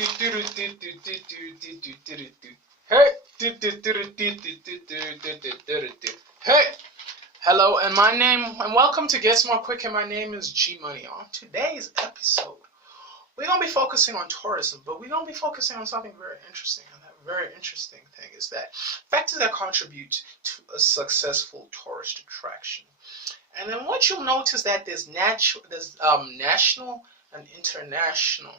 Hey, hello, and welcome to Get Smart Quick, and my name is G Money. On today's episode, we're gonna be focusing on tourism, but we're gonna be focusing on something very interesting. And that very interesting thing is that factors that contribute to a successful tourist attraction. And then what you'll notice that there's national and international.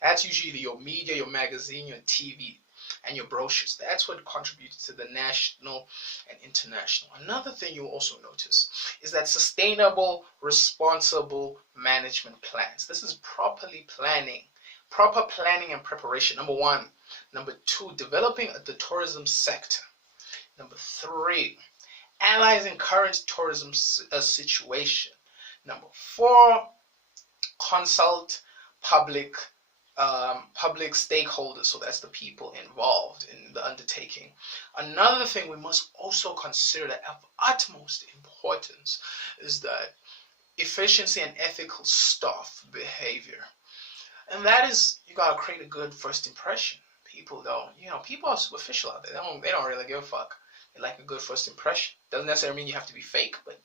That's usually your media, your magazine, your TV, and your brochures. That's what contributes to the national and international. Another thing you'll also notice is that sustainable, responsible management plans. This is proper planning and preparation. Number one. Number two, developing the tourism sector. Number three, analyzing current tourism situation. Number four, consult public stakeholders, so that's the people involved in the undertaking. Another thing we must also consider that of utmost importance is that efficiency and ethical staff behavior. And that is, you gotta create a good first impression. People are superficial out there. They don't really give a fuck. They like a good first impression. Doesn't necessarily mean you have to be fake, but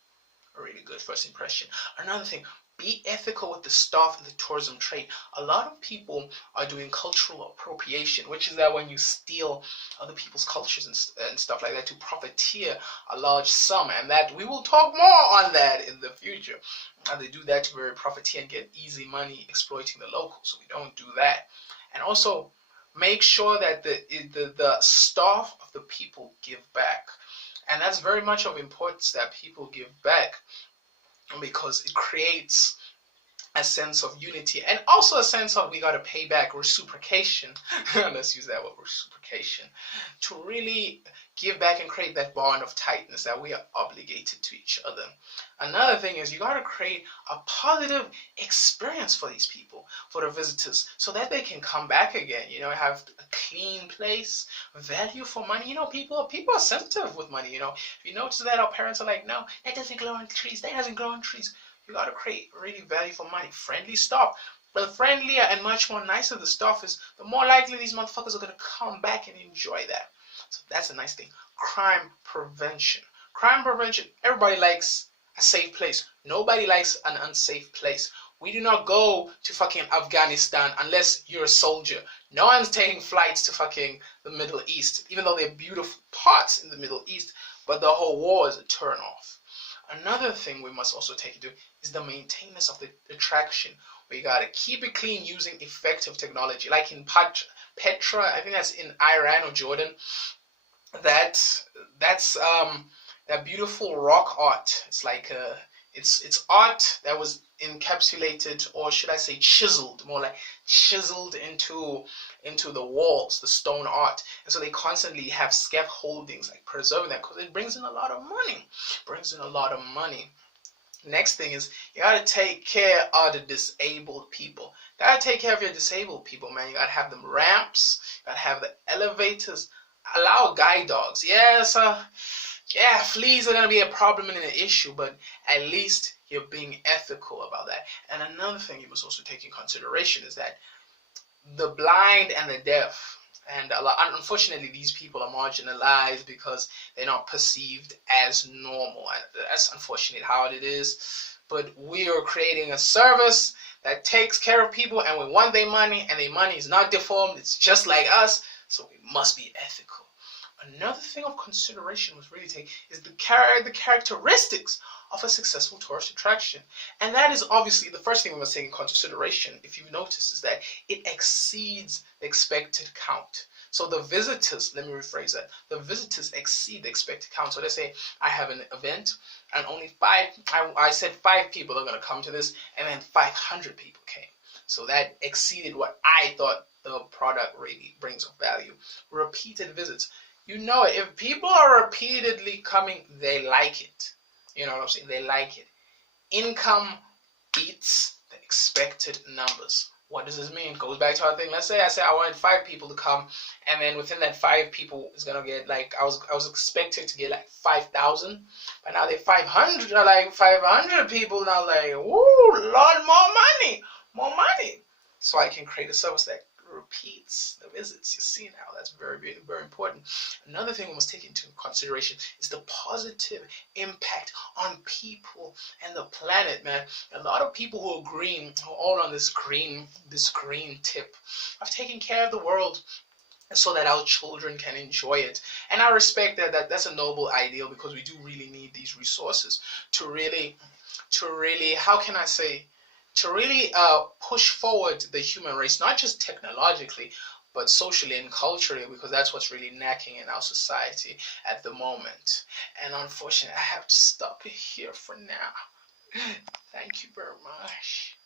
a really good first impression. Another thing, be ethical with the staff in the tourism trade. A lot of people are doing cultural appropriation, which is that when you steal other people's cultures and stuff like that to profiteer a large sum, and that we will talk more on that in the future. And they do that to very profiteer and get easy money exploiting the locals, so we don't do that. And also make sure that the staff of the people give back. And that's very much of importance that people give back, because it creates a sense of unity and also a sense of we got to pay back, reciprocation. Let's use that word, reciprocation, to really give back and create that bond of tightness that we are obligated to each other. Another thing is you got to create a positive experience for these people, for the visitors, so that they can come back again. Have a clean place, value for money. People are sensitive with money. If you notice that our parents are like, no, that doesn't grow on trees, that doesn't grow on trees. You got to create really value for money, friendly stuff. The friendlier and much more nicer the stuff is, the more likely these motherfuckers are going to come back and enjoy that. So that's a nice thing. Crime prevention. Crime prevention, everybody likes a safe place. Nobody likes an unsafe place. We do not go to fucking Afghanistan unless you're a soldier. No one's taking flights to fucking the Middle East, even though there are beautiful parts in the Middle East, but the whole war is a turn off. Another thing we must also take into is the maintenance of the attraction. We gotta keep it clean using effective technology, like in Petra. I think that's in Iran or Jordan. That's that beautiful rock art. It's like it's art that was encapsulated, or should I say chiseled, more like chiseled into the walls, the stone art. And so they constantly have scaffoldings, like preserving that, because it brings in a lot of money. Next thing is you gotta take care of the disabled people. You gotta take care of your disabled people, man. You gotta have them ramps, you gotta have the elevators, allow guide dogs. Fleas are gonna be a problem and an issue, but at least you're being ethical about that. And another thing you must also take in consideration is that the blind and the deaf, and unfortunately these people are marginalized because they're not perceived as normal. And that's unfortunately how it is. But we are creating a service that takes care of people, and we want their money, and their money is not deformed. It's just like us, so we must be ethical. Another thing of consideration was really take is the characteristics of a successful tourist attraction. And that is obviously the first thing we must take in consideration, if you've noticed, is that it exceeds the expected count. So the visitors, let me rephrase that, the visitors exceed the expected count. So let's say I have an event and only I said 5 people are going to come to this, and then 500 people came. So that exceeded what I thought the product really brings of value. Repeated visits. If people are repeatedly coming, they like it. You know what I'm saying? They like it. Income beats the expected numbers. What does this mean? Goes back to our thing. Let's say I wanted 5 people to come, and then within that 5 people is gonna get like I was expecting to get like 5,000, but now they're 500. Like 500 people now. Like, woo, lot more money. So I can create a service that repeats the visits. You see now, that's very, very, very important. Another thing we must take into consideration is the positive impact on people and the planet, man. A lot of people who are green, who are all on this green tip, have taken care of the world so that our children can enjoy it. And I respect that's a noble ideal, because we do really need these resources to really, how can I say, to really push forward the human race, not just technologically, but socially and culturally, because that's what's really lacking in our society at the moment. And unfortunately, I have to stop it here for now. Thank you very much.